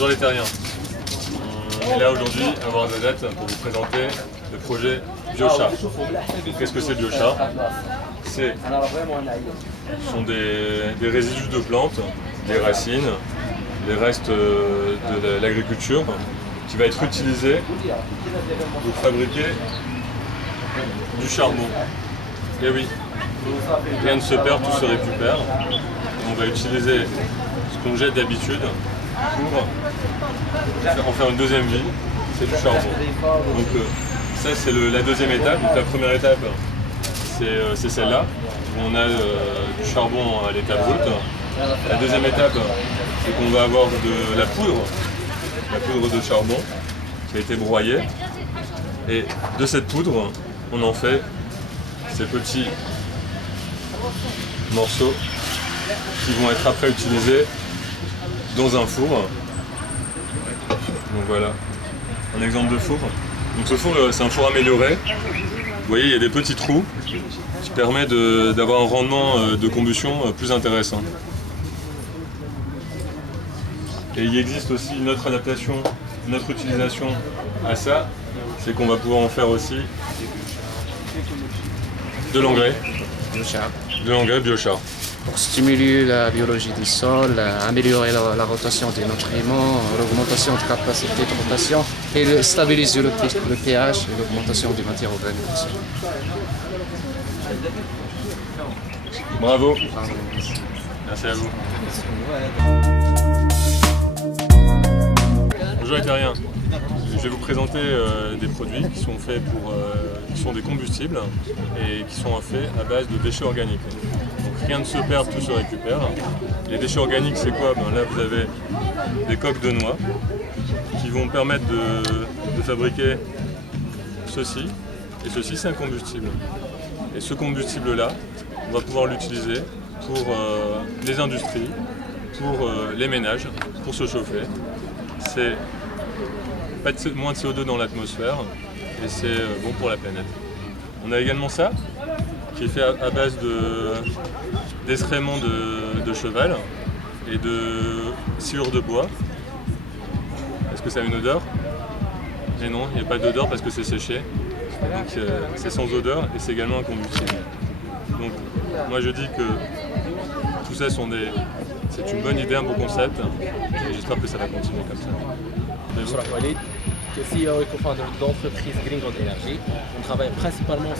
Bonjour les terriens. On est là aujourd'hui à Ouarzazate pour vous présenter le projet Biochar. Qu'est-ce que c'est Biochar? Ce sont des résidus de plantes, des racines, des restes de l'agriculture qui va être utilisé pour fabriquer du charbon. Et oui, rien ne se perd, tout se récupère. On va utiliser ce qu'on jette d'habitude pour en faire une deuxième vie, c'est du charbon. Donc ça c'est la deuxième étape. Donc, la première étape c'est celle-là, où on a du charbon à l'état brut. La deuxième étape c'est qu'on va avoir de la poudre de charbon qui a été broyée. Et de cette poudre, on en fait ces petits morceaux qui vont être après utilisés dans un four. Donc voilà, un exemple de four. Donc ce four, c'est un four amélioré. Vous voyez, il y a des petits trous qui permettent d'avoir un rendement de combustion plus intéressant. Et il existe aussi une autre adaptation, une autre utilisation à ça, c'est qu'on va pouvoir en faire aussi de l'engrais. Biochar. De l'engrais biochar. Pour stimuler la biologie du sol, améliorer la rotation des nutriments, l'augmentation de capacité de rotation et stabiliser le pH et l'augmentation des matières organiques aussi. Bravo. Merci à vous. Bonjour les terriens. Je vais vous présenter des produits qui sont faits qui sont des combustibles et qui sont faits à base de déchets organiques. Donc rien ne se perd, tout se récupère. Les déchets organiques, c'est quoi? Là vous avez des coques de noix qui vont permettre de fabriquer ceci. Et ceci c'est un combustible. Et ce combustible-là, on va pouvoir l'utiliser pour les industries, pour les ménages, pour se chauffer. C'est moins de CO2 dans l'atmosphère et c'est bon pour la planète. On a également ça qui est fait à base d'excréments de cheval et de sciure de bois. Est-ce que ça a une odeur? Et non, il n'y a pas d'odeur parce que c'est séché. Donc c'est sans odeur et c'est également un combustible. Donc moi je dis que tout ça c'est une bonne idée, un beau concept et j'espère que ça va continuer comme ça. Bonjour Walid, je suis CEO et co-founder de l'entreprise Green Gold Energy. On travaille principalement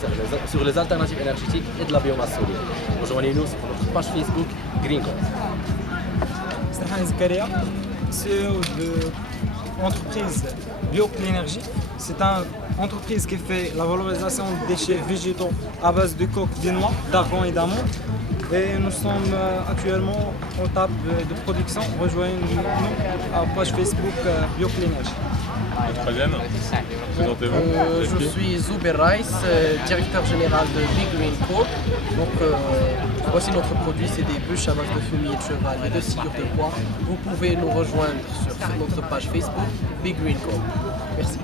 sur les alternatives énergétiques et de la biomasse solaire. Rejoignez-nous sur notre page Facebook Green Gold. Stéphane Zakaria, CEO de l'entreprise BioClean Energy. C'est une entreprise qui fait la valorisation des déchets végétaux à base de coques de noix, d'argan et d'amandes. Et nous sommes actuellement en étape de production. Rejoignez-nous à la page Facebook BioClean Energy. Le troisième, présentez-vous. Je suis Zuber Rice, directeur général de Big Green Co. Donc voici notre produit, c'est des bûches à base de fumier de cheval et de sciure de bois. Vous pouvez nous rejoindre sur notre page Facebook Big Green Co. Merci.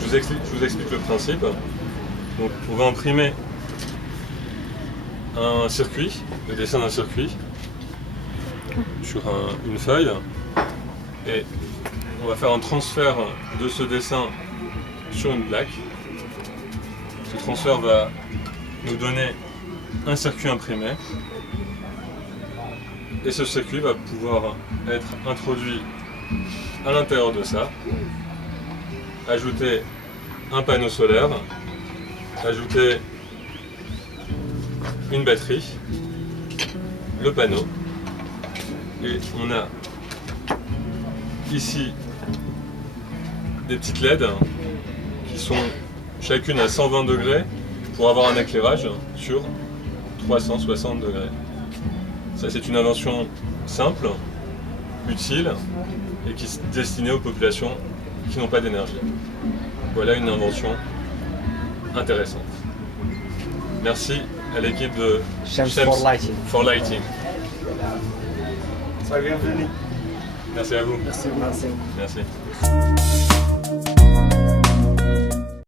Je vous explique le principe. Donc, on va imprimer un circuit, le dessin d'un circuit, sur une feuille, et on va faire un transfert de ce dessin sur une plaque. Ce transfert va nous donner un circuit imprimé, et ce circuit va pouvoir être introduit à l'intérieur de ça, ajouter un panneau solaire, ajouter une batterie, le panneau, et on a ici des petites LED qui sont chacune à 120 degrés pour avoir un éclairage sur 360 degrés. Ça c'est une invention simple, utile et qui est destinée aux populations qui n'ont pas d'énergie. Voilà une invention intéressante. Merci à l'équipe de Shems for Lighting. Soyez bienvenus. Merci à vous. Merci. Merci.